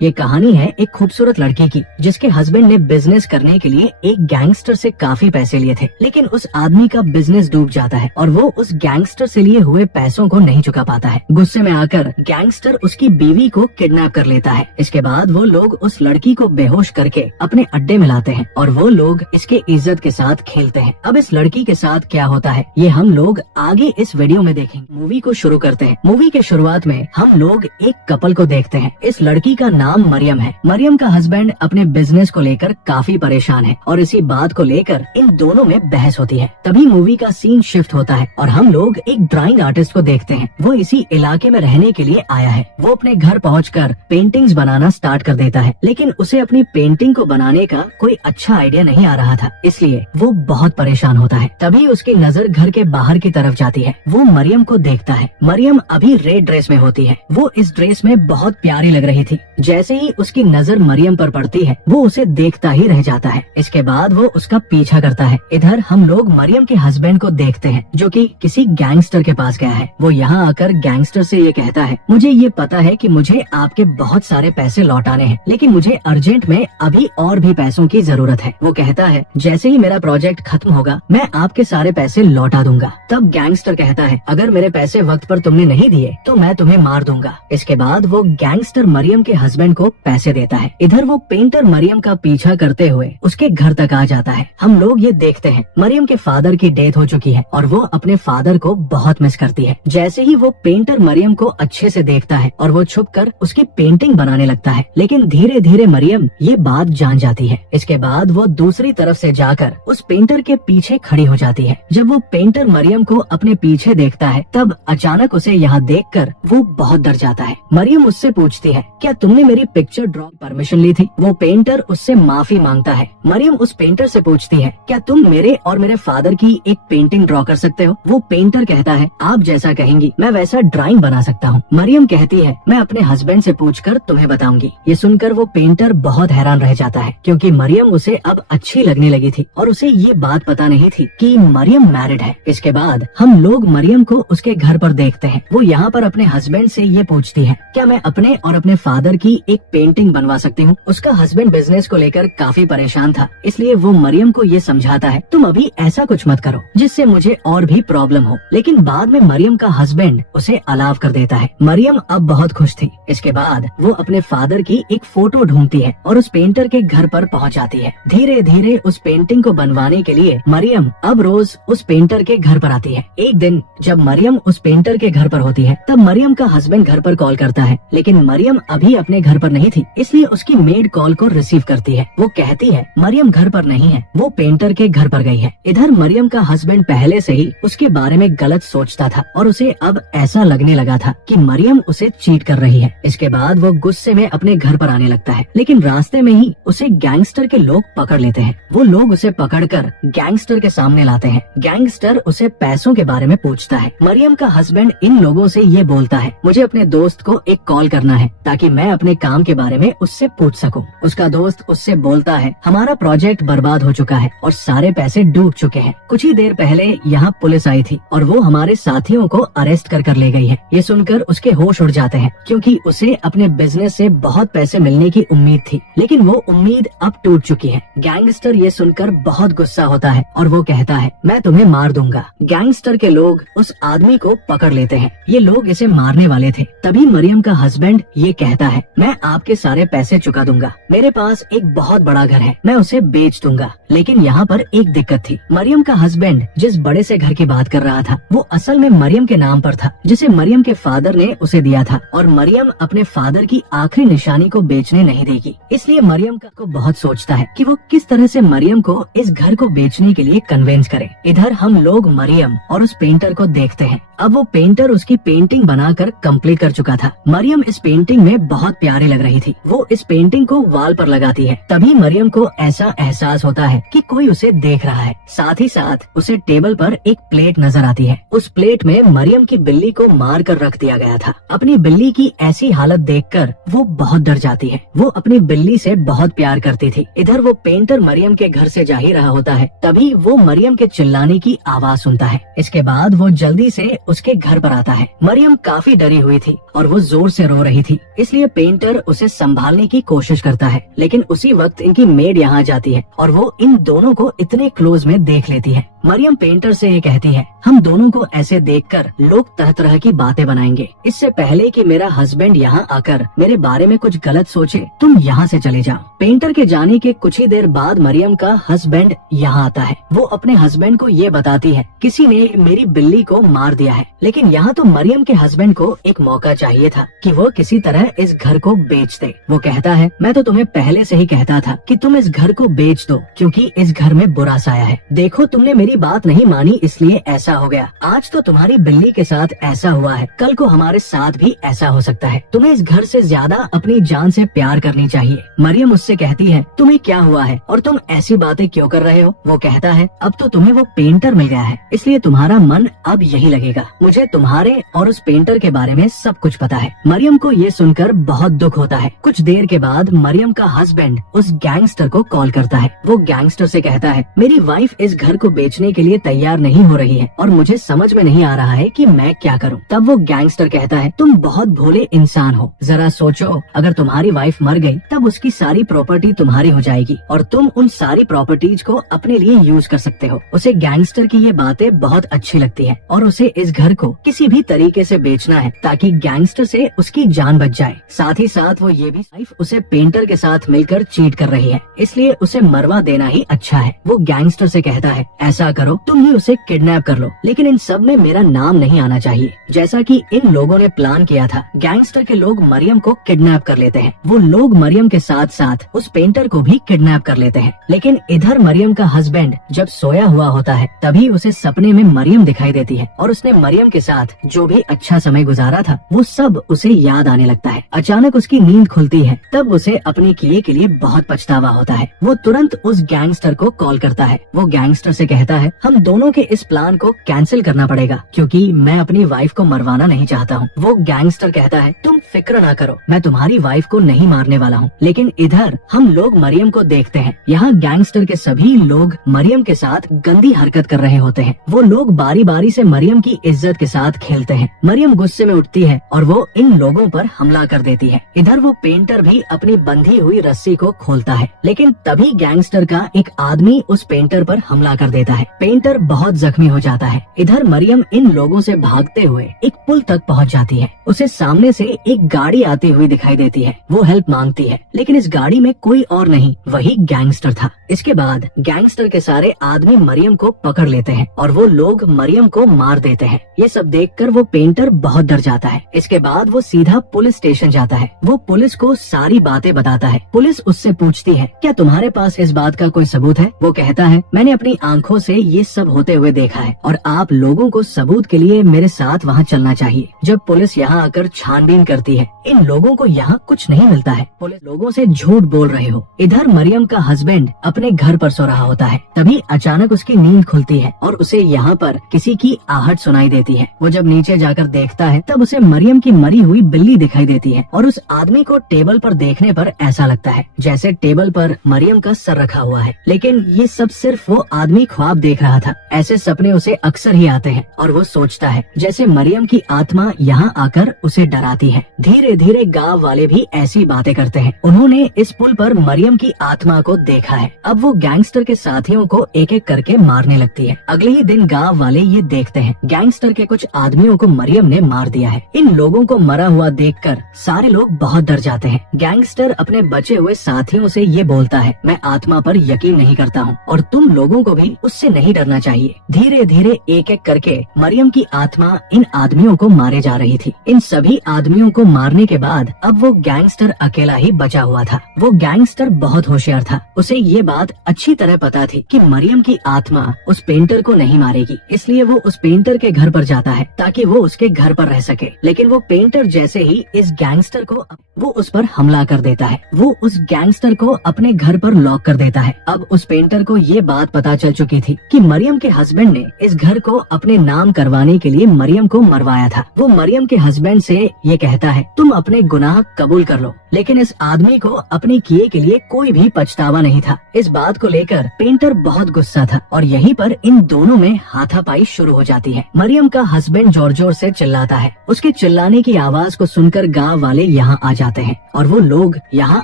ये कहानी है एक खूबसूरत लड़की की जिसके हस्बैंड ने बिजनेस करने के लिए एक गैंगस्टर से काफी पैसे लिए थे, लेकिन उस आदमी का बिजनेस डूब जाता है और वो उस गैंगस्टर से लिए हुए पैसों को नहीं चुका पाता है। गुस्से में आकर गैंगस्टर उसकी बीवी को किडनैप कर लेता है। इसके बाद वो लोग उस लड़की को बेहोश करके अपने अड्डे में लाते हैं और वो लोग इसके इज्जत के साथ खेलते हैं। अब इस लड़की के साथ क्या होता है ये हम लोग आगे इस वीडियो में देखेंगे। मूवी को शुरू करते हैं। मूवी के शुरुआत में हम लोग एक कपल को देखते हैं। इस लड़की का नाम मरियम है। मरियम का हस्बैंड अपने बिजनेस को लेकर काफी परेशान है और इसी बात को लेकर इन दोनों में बहस होती है। तभी मूवी का सीन शिफ्ट होता है और हम लोग एक ड्राइंग आर्टिस्ट को देखते हैं। वो इसी इलाके में रहने के लिए आया है। वो अपने घर पहुंचकर पेंटिंग्स बनाना स्टार्ट कर देता है, लेकिन उसे अपनी पेंटिंग को बनाने का कोई अच्छा आइडिया नहीं आ रहा था, इसलिए वो बहुत परेशान होता है। तभी उसकी नजर घर के बाहर की तरफ जाती है। वो मरियम को देखता है। मरियम अभी रेड ड्रेस में होती है। वो इस ड्रेस में बहुत प्यारी लग रही थी। जैसे ही उसकी नजर मरियम पर पड़ती है वो उसे देखता ही रह जाता है। इसके बाद वो उसका पीछा करता है। इधर हम लोग मरियम के हस्बैंड को देखते हैं जो कि किसी गैंगस्टर के पास गया है। वो यहाँ आकर गैंगस्टर से ये कहता है, मुझे ये पता है कि मुझे आपके बहुत सारे पैसे लौटाने हैं, लेकिन मुझे अर्जेंट में अभी और भी पैसों की जरूरत है। वो कहता है, जैसे ही मेरा प्रोजेक्ट खत्म होगा मैं आपके सारे पैसे लौटा दूंगा। तब गैंगस्टर कहता है, अगर मेरे पैसे वक्त पर तुमने नहीं दिए तो मैं तुम्हें मार दूंगा। इसके बाद वो गैंगस्टर मरियम के हस्बैंड को पैसे देता है। इधर वो पेंटर मरियम का पीछा करते हुए उसके घर तक आ जाता है। हम लोग ये देखते हैं मरियम के फादर की डेथ हो चुकी है और वो अपने फादर को बहुत मिस करती है। जैसे ही वो पेंटर मरियम को अच्छे से देखता है और वो छुपकर उसकी पेंटिंग बनाने लगता है, लेकिन धीरे धीरे मरियम ये बात जान जाती है। इसके बाद वो दूसरी तरफ से जाकर उस पेंटर के पीछे खड़ी हो जाती है। जब वो पेंटर मरियम को अपने पीछे देखता है तब अचानक उसे यहाँ देखकर वो बहुत डर जाता है। मरियम उससे पूछती है, क्या तुमने मेरी पिक्चर ड्रॉ परमिशन ली थी? वो पेंटर उससे माफी मांगता है। मरियम उस पेंटर से पूछती है, क्या तुम मेरे और मेरे फादर की एक पेंटिंग ड्रॉ कर सकते हो? वो पेंटर कहता है, आप जैसा कहेंगी मैं वैसा ड्राइंग बना सकता हूँ। मरियम कहती है, मैं अपने हस्बैंड से पूछकर तुम्हें बताऊंगी। ये सुनकर वो पेंटर बहुत हैरान रह जाता है क्योंकि मरियम उसे अब अच्छी लगने लगी थी और उसे ये बात पता नहीं थी कि मरियम मैरिड है। इसके बाद हम लोग मरियम को उसके घर पर देखते हैं। वो यहाँ पर अपने हस्बैंड से ये पूछती है, क्या मैं अपने और अपने फादर की एक पेंटिंग बनवा सकती हूँ? उसका हस्बैंड बिजनेस को लेकर काफी परेशान था, इसलिए वो मरियम को ये समझाता है, तुम अभी ऐसा कुछ मत करो जिससे मुझे और भी प्रॉब्लम हो। लेकिन बाद में मरियम का हस्बैंड उसे अलाव कर देता है। मरियम अब बहुत खुश थी। इसके बाद वो अपने फादर की एक फोटो ढूंढती है और उस पेंटर के घर पर पहुँच जाती है। धीरे धीरे उस पेंटिंग को बनवाने के लिए मरियम अब रोज उस पेंटर के घर पर आती है। एक दिन जब मरियम उस पेंटर के घर पर होती है तब मरियम का हस्बैंड घर पर कॉल करता है, लेकिन मरियम अभी अपने घर पर नहीं थी, इसलिए उसकी मेड कॉल को रिसीव करती है। वो कहती है, मरियम घर पर नहीं है, वो पेंटर के घर पर गई है। इधर मरियम का हस्बैंड पहले से ही उसके बारे में गलत सोचता था और उसे अब ऐसा लगने लगा था कि मरियम उसे चीट कर रही है। इसके बाद वो गुस्से में अपने घर पर आने लगता है, लेकिन रास्ते में ही उसे गैंगस्टर के लोग पकड़ लेते हैं। वो लोग उसे पकड़कर गैंगस्टर के सामने लाते हैं। गैंगस्टर उसे पैसों के बारे में पूछता है। मरियम का हस्बैंड इन लोगों से ये बोलता है, मुझे अपने दोस्त को एक कॉल करना है ताकि मैं अपने काम के बारे में उससे पूछ सकूं। उसका दोस्त उससे बोलता है, हमारा प्रोजेक्ट बर्बाद हो चुका है और सारे पैसे डूब चुके हैं। कुछ ही देर पहले यहाँ पुलिस आई थी और वो हमारे साथियों को अरेस्ट कर ले गई है। ये सुनकर उसके होश उड़ जाते हैं क्योंकि उसे अपने बिजनेस से बहुत पैसे मिलने की उम्मीद थी, लेकिन वो उम्मीद अब टूट चुकी है। गैंगस्टर ये सुनकर बहुत गुस्सा होता है और वो कहता है, मैं तुम्हें मार दूंगा। गैंगस्टर के लोग उस आदमी को पकड़ लेते हैं। ये लोग इसे मारने वाले थे। तभी मरियम का हस्बैंड ये कहता है, मैं आपके सारे पैसे चुका दूंगा। मेरे पास एक बहुत बड़ा घर है, मैं उसे बेच दूंगा। लेकिन यहाँ पर एक दिक्कत थी। मरियम का हस्बैंड जिस बड़े से घर की बात कर रहा था वो असल में मरियम के नाम पर था, जिसे मरियम के फादर ने उसे दिया था और मरियम अपने फादर की आखिरी निशानी को बेचने नहीं देगी। इसलिए मरियम को बहुत सोचता है कि वो किस तरह से मरियम को इस घर को बेचने के लिए कन्विंस करे। इधर हम लोग मरियम और उस पेंटर को देखते हैं। अब वो पेंटर उसकी पेंटिंग बनाकर कंप्लीट कर चुका था। मरियम इस पेंटिंग में बहुत प्यारी लग रही थी। वो इस पेंटिंग को वॉल पर लगाती है। तभी मरियम को ऐसा एहसास होता है कि कोई उसे देख रहा है। साथ ही साथ उसे टेबल पर एक प्लेट नजर आती है। उस प्लेट में मरियम की बिल्ली को मार कर रख दिया गया था। अपनी बिल्ली की ऐसी हालत देखकर वो बहुत डर जाती है। वो अपनी बिल्ली से बहुत प्यार करती थी। इधर वो पेंटर मरियम के घर से जा ही रहा होता है, तभी वो मरियम के चिल्लाने की आवाज सुनता है। इसके बाद वो जल्दी से उसके घर पर आता है। मरियम काफी डरी हुई थी और वो जोर से रो रही थी, इसलिए पेंटर कर उसे संभालने की कोशिश करता है, लेकिन उसी वक्त इनकी मेड यहाँ जाती है और वो इन दोनों को इतने क्लोज में देख लेती है। मरियम पेंटर से ये कहती है, हम दोनों को ऐसे देखकर लोग तरह तरह की बातें बनाएंगे। इससे पहले कि मेरा हस्बैंड यहाँ आकर मेरे बारे में कुछ गलत सोचे, तुम यहाँ से चले जाओ। पेंटर के जाने के कुछ ही देर बाद मरियम का हस्बैंड यहाँ आता है। वो अपने हस्बैंड को ये बताती है, किसी ने मेरी बिल्ली को मार दिया है। लेकिन यहाँ तो मरियम के हस्बैंड को एक मौका चाहिए था कि वो किसी तरह इस घर को बेच दे। वो कहता है, मैं तो तुम्हें पहले से ही कहता था कि तुम इस घर को बेच दो, क्योंकि इस घर में बुरा साया है। देखो, तुमने मेरी बात नहीं मानी, इसलिए ऐसा हो गया। आज तो तुम्हारी बिल्ली के साथ ऐसा हुआ है, कल को हमारे साथ भी ऐसा हो सकता है। तुम्हें इस घर से ज्यादा अपनी जान से प्यार करनी चाहिए। मरियम उससे कहती है, तुम्हें क्या हुआ है और तुम ऐसी बातें क्यों कर रहे हो? वो कहता है, अब तो तुम्हें वो पेंटर मिल गया है, इसलिए तुम्हारा मन अब यही लगेगा। मुझे तुम्हारे और उस पेंटर के बारे में सब कुछ पता है। मरियम को ये सुनकर बहुत दुख होता है। कुछ देर के बाद मरियम का हस्बैंड उस गैंगस्टर को कॉल करता है। वो गैंगस्टर से कहता है, मेरी वाइफ इस घर को बेचने के लिए तैयार नहीं हो रही है और मुझे समझ में नहीं आ रहा है कि मैं क्या करूं। तब वो गैंगस्टर कहता है, तुम बहुत भोले इंसान हो, जरा सोचो, अगर तुम्हारी वाइफ मर गई तब उसकी सारी प्रॉपर्टी तुम्हारी हो जाएगी और तुम उन सारी प्रॉपर्टीज को अपने लिए यूज कर सकते हो। उसे गैंगस्टर की ये बातें बहुत अच्छी लगती है और उसे इस घर को किसी भी तरीके से बेचना है ताकि गैंगस्टर से उसकी जान बच जाए। साथ ही साथ वो ये भी वाइफ उसे पेंटर के साथ मिलकर चीट कर रही है, इसलिए उसे मरवा देना ही अच्छा है। वो गैंगस्टर से कहता है, ऐसा करो, तुम ही उसे किडनैप कर लो, लेकिन इन सब में मेरा नाम नहीं आना चाहिए, जैसा कि इन लोगों ने प्लान किया था। गैंगस्टर के लोग मरियम को किडनैप कर लेते हैं। वो लोग मरियम के साथ साथ उस पेंटर को भी किडनैप कर लेते हैं। लेकिन इधर मरियम का हस्बैंड जब सोया हुआ होता है तभी उसे सपने में मरियम दिखाई देती है और उसने मरियम के साथ जो भी अच्छा समय गुजारा था वो सब उसे याद आने लगता है। अचानक उसकी नींद खुलती है, तब उसे अपने किए के लिए बहुत पछतावा होता है। वो तुरंत उस गैंगस्टर को कॉल करता है। वो गैंगस्टर से कहता है, हम दोनों के इस प्लान को कैंसिल करना पड़ेगा क्योंकि मैं अपनी वाइफ को मरवाना नहीं चाहता हूँ। वो गैंगस्टर कहता है, तुम फिक्र ना करो, मैं तुम्हारी वाइफ को नहीं मारने वाला हूँ। लेकिन इधर हम लोग मरियम को देखते हैं। यहाँ गैंगस्टर के सभी लोग मरियम के साथ गंदी हरकत कर रहे होते हैं। वो लोग बारी बारी से मरियम की इज्जत के साथ खेलते हैं। मरियम गुस्से में उठती है और वो इन लोगों पर हमला कर देती है। इधर वो पेंटर भी अपनी बंधी हुई रस्सी को खोलता है, लेकिन तभी गैंगस्टर का एक आदमी उस पेंटर पर हमला कर देता है। पेंटर बहुत जख्मी हो जाता है। इधर मरियम इन लोगों से भागते हुए एक पुल तक पहुंच जाती है। उसे सामने से एक गाड़ी आती हुई दिखाई देती है। वो हेल्प मांगती है, लेकिन इस गाड़ी में कोई और नहीं, वही गैंगस्टर था। इसके बाद गैंगस्टर के सारे आदमी मरियम को पकड़ लेते हैं और वो लोग मरियम को मार देते हैं। ये सब देखकर वो पेंटर बहुत डर जाता है। इसके बाद वो सीधा पुलिस स्टेशन जाता है। वो पुलिस को सारी बातें बताता है। पुलिस उससे पूछती है, क्या तुम्हारे पास इस बात का कोई सबूत है? वो कहता है, मैंने अपनी आंखों से ये सब होते हुए देखा है और आप लोगों को सबूत के लिए मेरे साथ वहाँ चलना चाहिए। जब पुलिस यहाँ आकर छानबीन करती है, इन लोगों को यहाँ कुछ नहीं मिलता है। पुलिस लोगों से झूठ बोल रहे हो। इधर मरियम का हस्बैंड अपने घर पर सो रहा होता है। तभी अचानक उसकी नींद खुलती है और उसे यहाँ पर किसी की आहट सुनाई देती है। वो जब नीचे जाकर देखता है तब उसे मरियम की मरी हुई बिल्ली दिखाई देती है और उस आदमी को टेबल पर देखने पर ऐसा लगता है जैसे टेबल पर मरियम का सर रखा हुआ है। लेकिन ये सब सिर्फ वो आदमी ख्वाब देख रहा था। ऐसे सपने उसे अक्सर ही आते हैं और वो सोचता है जैसे मरियम की आत्मा यहाँ आकर उसे डराती है। धीरे धीरे गांव वाले भी ऐसी बातें करते हैं। उन्होंने इस पुल पर मरियम की आत्मा को देखा है। अब वो गैंगस्टर के साथियों को एक एक करके मारने लगती है। अगले ही दिन गांव वाले ये देखते हैं गैंगस्टर के कुछ आदमियों को मरियम ने मार दिया है। इन लोगों को मरा हुआ देखकर सारे लोग बहुत डर जाते हैं। गैंगस्टर अपने बचे हुए साथियों से ये बोलता है, मैं आत्मा पर यकीन नहीं करता हूँ और तुम लोगों को भी उससे नहीं डरना चाहिए। धीरे धीरे एक एक करके मरियम की आत्मा इन आदमियों को मारे जा रही थी। इन सभी आदमियों को मारने के बाद अब वो गैंगस्टर अकेला ही बचा हुआ था। वो गैंगस्टर बहुत होशियार था। उसे ये बात अच्छी तरह पता थी कि मरियम की आत्मा उस पेंटर को नहीं मारेगी, इसलिए वो उस पेंटर के घर पर जाता है ताकि वो उसके घर पर रह सके। लेकिन वो पेंटर जैसे ही इस गैंगस्टर को वो उस पर हमला कर देता है। वो उस गैंगस्टर को अपने घर पर लॉक कर देता है। अब उस पेंटर को ये बात पता चल चुकी थी कि मरियम के हस्बैंड ने इस घर को अपने नाम करवाने के लिए मरियम को मरवाया था। वो मरियम के हस्बैंड से ये कहता है, तुम तुम अपने गुनाह कबूल कर लो। लेकिन इस आदमी को अपने किए के लिए कोई भी पछतावा नहीं था। इस बात को लेकर पेंटर बहुत गुस्सा था और यहीं पर इन दोनों में हाथापाई शुरू हो जाती है। मरियम का हस्बैंड जोर जोर से चिल्लाता है। उसके चिल्लाने की आवाज को सुनकर गांव वाले यहाँ आ जाते हैं और वो लोग यहाँ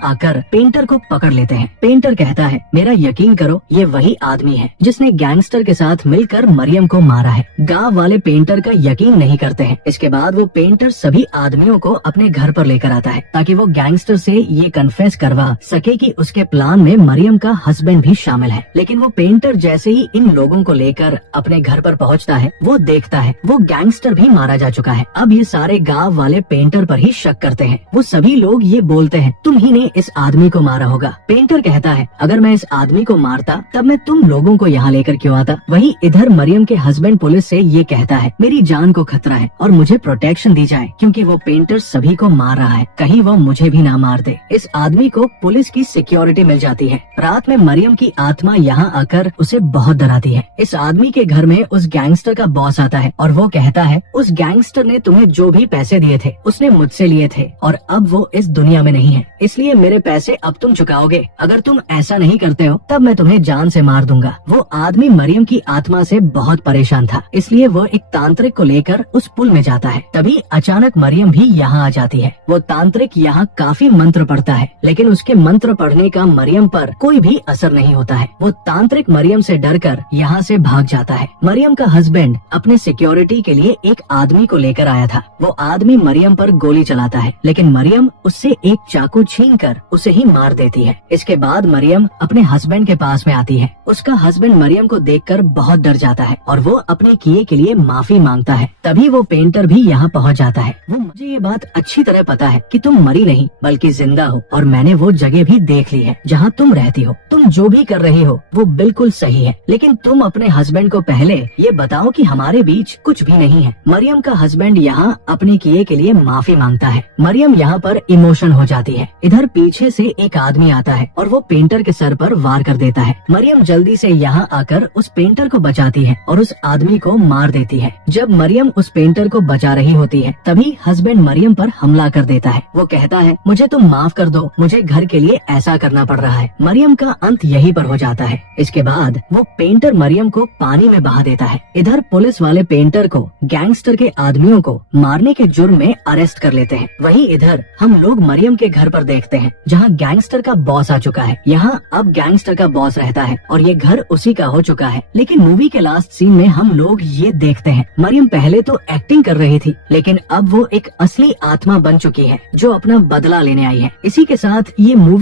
आकर पेंटर को पकड़ लेते हैं। पेंटर कहता है, मेरा यकीन करो, ये वही आदमी है जिसने गैंगस्टर के साथ मिलकर मरियम को मारा है। गांव वाले पेंटर का यकीन नहीं करते हैं। इसके बाद वो पेंटर सभी आदमियों को अपने घर पर लेकर आता है ताकि वो गैंगस्टर से ये कन्फेस करवा सके कि उसके प्लान में मरियम का हस्बैंड भी शामिल है। लेकिन वो पेंटर जैसे ही इन लोगों को लेकर अपने घर पर पहुंचता है, वो देखता है वो गैंगस्टर भी मारा जा चुका है। अब ये सारे गांव वाले पेंटर पर ही शक करते हैं। वो सभी लोग ये बोलते हैं, तुम ही ने इस आदमी को मारा होगा। पेंटर कहता है, अगर मैं इस आदमी को मारता तब मैं तुम लोगों को यहाँ लेकर क्यों आता। वही इधर मरियम के हस्बैंड पुलिस से ये कहता है, मेरी जान को खतरा है और मुझे प्रोटेक्शन दी जाए क्योंकि वो पेंटर सभी को मार रहा है, कहीं वो मुझे भी ना मार दे। इस आदमी को पुलिस की सिक्योरिटी मिल जाती है। रात में मरियम की आत्मा यहाँ आकर उसे बहुत डराती है। इस आदमी के घर में उस गैंगस्टर का बॉस आता है और वो कहता है, उस गैंगस्टर ने तुम्हें जो भी पैसे दिए थे उसने मुझसे लिए थे और अब वो इस दुनिया में नहीं है, इसलिए मेरे पैसे अब तुम चुकाओगे। अगर तुम ऐसा नहीं करते हो तब मैं तुम्हें जान से मार दूंगा। वो आदमी मरियम की आत्मा से बहुत परेशान था, इसलिए वो एक तांत्रिक को लेकर उस पुल में जाता है। तभी अचानक मरियम भी यहाँ आ जाती है। वो तांत्रिक यहाँ काफी मंत्र पढ़ता है, लेकिन उसके मंत्र पढ़ने का मरियम पर कोई भी असर नहीं होता है। वो तांत्रिक मरियम से डरकर यहाँ से भाग जाता है। मरियम का हस्बैंड अपने सिक्योरिटी के लिए एक आदमी को लेकर आया था। वो आदमी मरियम पर गोली चलाता है, लेकिन मरियम उससे एक चाकू छीनकर उसे ही मार देती है। इसके बाद मरियम अपने हस्बैंड के पास में आती है। उसका हस्बैंड मरियम को देखकर बहुत डर जाता है और वो अपने किए के लिए माफी मांगता है। तभी वो पेंटर भी यहाँ पहुँच जाता है। वो, मुझे ये बात अच्छी तरह पता है कि तुम मरी नहीं बल्कि जिंदा हो और मैंने वो जगह भी देख ली है जहाँ तुम रहती हो। तुम जो भी कर रही हो वो बिल्कुल सही है, लेकिन तुम अपने हस्बैंड को पहले ये बताओ कि हमारे बीच कुछ भी नहीं है। मरियम का हस्बैंड यहाँ अपने किए के लिए माफी मांगता है। मरियम यहाँ पर इमोशन हो जाती है। इधर पीछे से एक आदमी आता है और वो पेंटर के सर पर वार कर देता है। मरियम जल्दी से यहाँ आकर उस पेंटर को बचाती है और उस आदमी को मार देती है। जब मरियम उस पेंटर को बचा रही होती है तभी हस्बैंड मरियम पर हमला कर देता है। वो कहता है, मुझे तुम माफ कर दो, मुझे घर के लिए ऐसा करना पड़ रहा है। मरियम का अंत यहीं पर हो जाता है। इसके बाद वो पेंटर मरियम को पानी में बहा देता है। इधर पुलिस वाले पेंटर को गैंगस्टर के आदमियों को मारने के जुर्म में अरेस्ट कर लेते हैं। वहीं इधर हम लोग मरियम के घर पर देखते हैं जहाँ गैंगस्टर का बॉस आ चुका है। यहाँ अब गैंगस्टर का बॉस रहता है और ये घर उसी का हो चुका है। लेकिन मूवी के लास्ट सीन में हम लोग ये देखते हैं, मरियम पहले तो एक्टिंग कर रही थी, लेकिन अब वो एक असली आत्मा बन चुकी है जो अपना बदला लेने आई है। इसी के साथ ये मूवी